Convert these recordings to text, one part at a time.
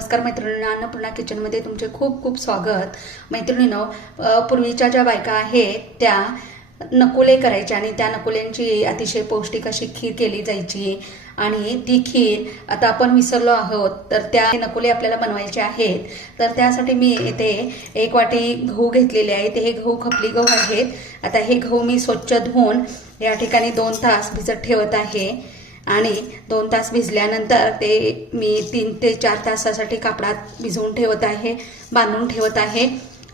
नमस्कार मैत्रिणींनो, अन्नपूर्णा किचनमध्ये तुमचे खूप खूप स्वागत। मैत्रिणींनो, पूर्वीच्या ज्या बायका आहेत त्या नकुले करायच्या आणि त्या नकुल्यांची अतिशय पौष्टिक अशी खीर केली जायची आणि ती खीर आता आपण विसरलो आहोत। तर त्या नकुले आपल्याला बनवायचे आहेत। तर त्यासाठी मी इथे 1 वाटी गहू घेतलेले आहेत। हे गहू खपली गहू आहेत। आता हे गहू मी स्वच्छ धुवून या ठिकाणी 2 तास भिजत ठेवत आहे आणि 2 तास भिजल्यानंतर ते मी 3 ते 4 तासासाठी कापडात भिजवून ठेवत आहे, बांधून ठेवत आहे।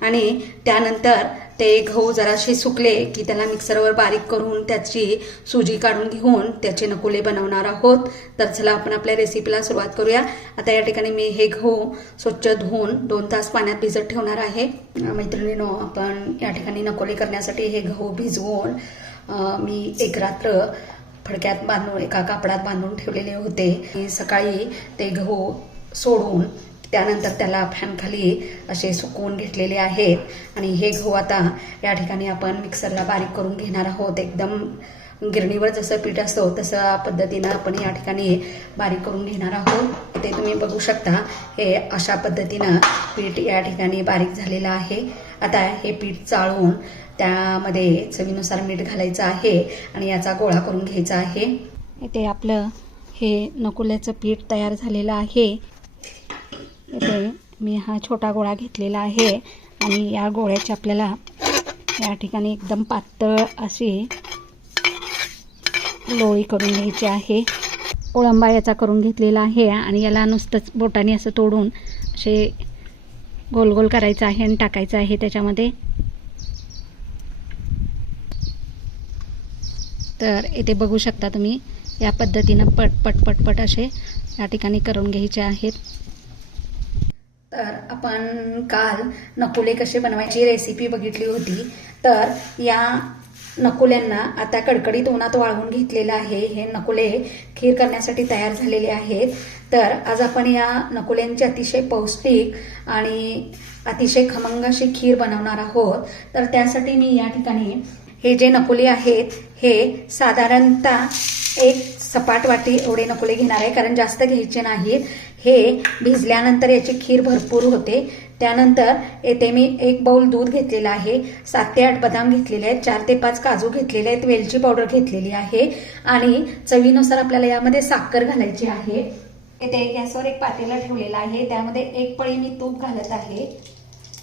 आणि त्यानंतर ते गहू जराशे सुकले की त्याला मिक्सरवर बारीक करून त्याची सुजी काढून घेऊन त्याचे नकुले बनवणार आहोत। तर चला आपण आपल्या रेसिपीला सुरुवात करूया। आता या ठिकाणी मी हे गहू स्वच्छ धुवून 2 तास पाण्यात भिजत ठेवणार आहे। मैत्रिणींनो, आपण या ठिकाणी नकुले करण्यासाठी हे गहू भिजवून मी 1 रात्र फडक्यात बांधून एका कापडात बांधून ठेवलेले होते। सकाळी ते गहू सोडून त्यानंतर त्याला फॅनखाली असे सुकवून घेतलेले आहेत आणि हे गहू आता या ठिकाणी आपण मिक्सरला बारीक करून घेणार आहोत। एकदम गिरणीवर जसं पीठ असतो तसं पद्धतीनं आपण या ठिकाणी बारीक करून घेणार आहोत। ते तुम्ही बघू शकता, हे अशा पद्धतीनं पीठ या ठिकाणी बारीक झालेलं आहे। आता हे पीठ चाळून त्यामध्ये चवीनुसार मीठ घालायचं आहे आणि याचा गोळा करून घ्यायचा आहे। इथे आपलं हे नकुल्याचं पीठ तयार झालेलं आहे। इथे मी हा छोटा गोळा घेतलेला आहे आणि या गोळ्याची आपल्याला या ठिकाणी एकदम पातळ अशी लोळी करून घ्यायची आहे। कोळंबा याचा करून घेतलेला आहे आणि याला नुसतंच बोटाने असं तोडून असे गोल गोल करायचं आहे आणि टाकायचं आहे त्याच्यामध्ये। तर इथे बघू शकता तुम्ही, या पद्धतीनं पट पट पट असे या ठिकाणी करून घ्यायचे आहेत। तर आपण काल नकुले कसे बनवायची रेसिपी बघितली होती। तर या नकुल्यांना आता कडकडीत उन्हात वाळवून घेतलेलं आहे। हे नकुले खीर करण्यासाठी तयार झालेले आहेत। तर आज आपण या नकुल्यांची अतिशय पौष्टिक आणि अतिशय खमंग अशी खीर बनवणार आहोत। तर त्यासाठी मी या ठिकाणी हे जे नकुले आहेत हे साधारणतः 1 सपाट वाटी एवढे नकुले घेणार आहे, कारण जास्त घ्यायचे नाहीत। हे भिजल्यानंतर याची खीर भरपूर होते। त्यानंतर येथे मी 1 बाउल दूध घेतलेलं आहे, 7 ते 8 बदाम घेतलेले आहेत, 4 ते 5 काजू घेतलेले आहेत, वेलची पावडर घेतलेली आहे आणि चवीनुसार आपल्याला यामध्ये साखर घालायची आहे। येथे गॅसवर 1 पातेलं ठेवलेलं आहे, त्यामध्ये 1 पळी मी तूप घालत आहे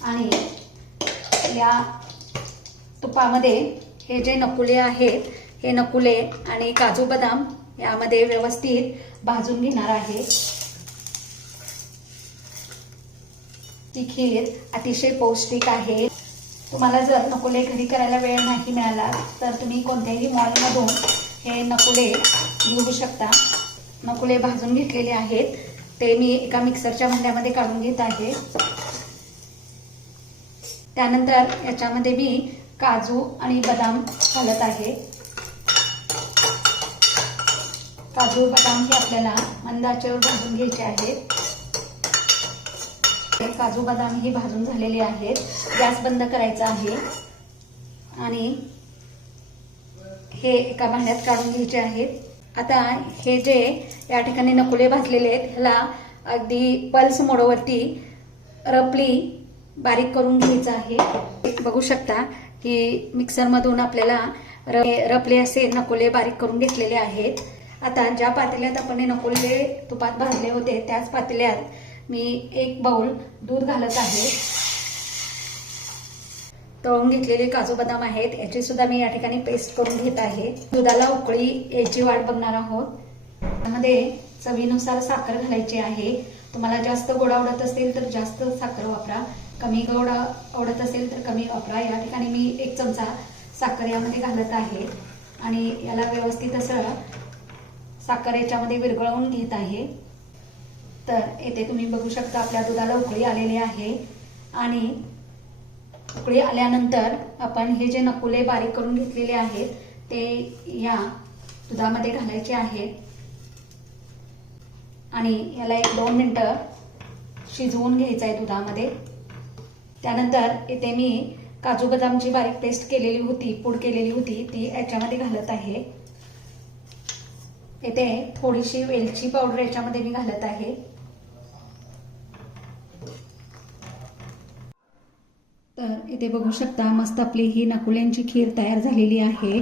आणि या तुपामध्ये हे जे नकुले आहेत हे नकुले आणि काजू बदाम यामध्ये व्यवस्थित भाजून घेणार आहे। ही खीर अतिशय पौष्टिक आहे। तुम्हाला जर नकुले घरी करायला वेळ नाही मिळाला तर तुम्ही कोणत्याही मॉलमधून हे नकुले घेऊ शकता। नकुले भाजून घेतलेले आहेत, ते मी एका मिक्सरच्या भांड्यामध्ये काढून घेत आहे। त्यानंतर याच्यामध्ये मी काजू आणि बदाम घालत आहे। काजू बदाम हे आपल्याला मंद आचेवर भाजून घ्यायचे आहेत। काजू बदाम ही भाजून झालेले आहेत। गॅस बंद करायचा आहे आणि हे एका भांड्यात काढून घ्यायचे आहेत। आता हे जे या ठिकाणी नकुले भाजलेले आहेत ह्याला अगदी पल्स मोडवरती रफली बारीक करून घ्यायचं आहे। बघू शकता की मिक्सरमधून आपल्याला रफले असे नकुले बारीक करून घेतलेले आहेत। आता ज्या पातेल्यात आपण हे नकुले तुपात भाजले होते त्याच पातेल्यात मी 1 बाउल दूध घालत आहे। तळून घेतलेले काजू बदाम आहेत, याची सुद्धा मी या ठिकाणी पेस्ट करून घेत आहे। दुधाला उकळी यायची वाट बघणार आहोत। त्यामध्ये चवीनुसार साखर घालायची आहे। तुम्हाला जास्त गोड आवडत असेल तर जास्त साखर वापरा, कमी गोड आवडत असेल तर कमी वापरा। या ठिकाणी मी 1 चमचा साखर यामध्ये घालत आहे आणि याला व्यवस्थित असं साखर याच्यामध्ये विरघळवून घेत आहे। तर येथे तुम्ही बघू शकता आपल्या दुधाला उकळी आलेली आहे आणि उकळी आल्यानंतर आपण हे जे नकुले बारीक करून घेतलेले आहेत ते या दुधामध्ये घालायचे आहेत आणि याला 1-2 मिनिटं शिजवून घ्यायचं आहे दुधामध्ये। त्यानंतर इथे मी काजू बदामची बारीक पेस्ट केलेली होती, पूड केलेली होती, ती याच्यामध्ये घालत आहे। इथे थोडीशी वेलची पावडर याच्यामध्ये मी घालत आहे तर इथे बघू शकता मस्त आपली ही नकुल्यांची खीर तयार झालेली आहे.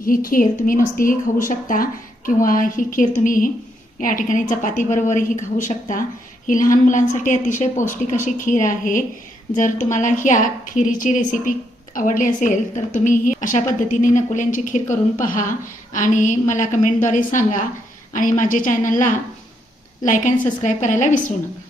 ही खीर तुम्ही नुसतीही खाऊ शकता किंवा ही खीर तुम्ही या ठिकाणी चपातीबरोबरही खाऊ शकता. ही लहान मुलांसाठी अतिशय पौष्टिक अशी खीर आहे. जर तुम्हाला ह्या खिरीची रेसिपी आवडली असेल तर तुम्हीही अशा पद्धतीने नकुल्यांची खीर करून पहा आणि मला कमेंटद्वारे सांगा. आणि माझे चॅनलला लाईक आणि सबस्क्राईब करायला विसरू नका.